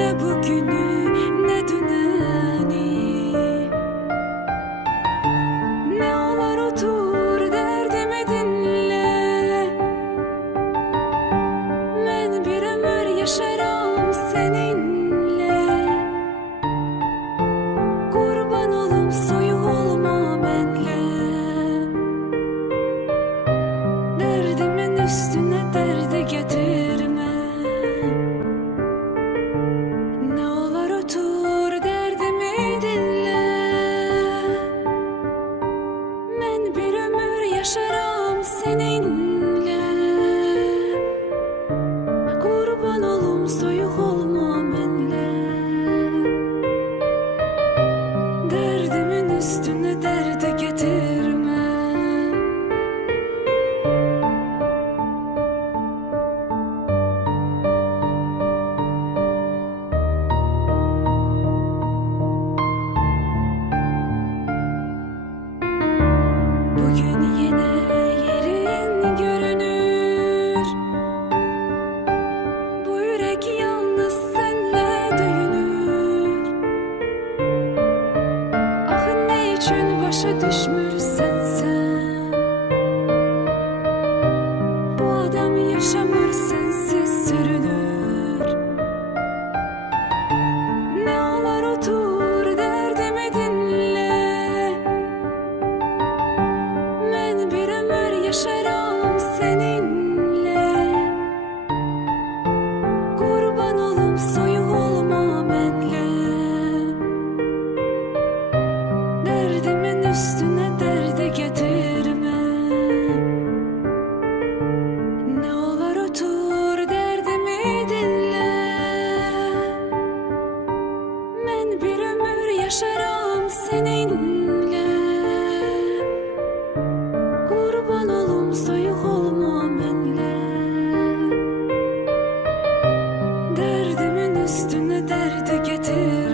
Ne bugünü ne düneni, ne olar otur derdimi dinle. Ben bir ömür yaşarım seninle. Kurban olum soyuq olma benle. Derdimin üstüne derdi getirme. Ne olur otur derdimi dinle. Ben bir ömür yaşarım seninle. Kurban olum soyuq olma benle. Derdimin üstüne derdi getirme. Bugün yine yerin görünür. Bu yürek yalnız senle döyünür. Ah ne için başa düşmürsen sen? Bu adam yaşamır sensiz sürünür. Ne olur otur derdimi dinle. Ben bir ömür yaşarım seninle. Kurban olum soyuq olma benle. Derdimin üstüne derdi getirme. Ne olur otur derdimi dinle. Ben bir ömür yaşarım seninle. Kurban olum soyuq olma benle. Derdimin üstüne derdi getir.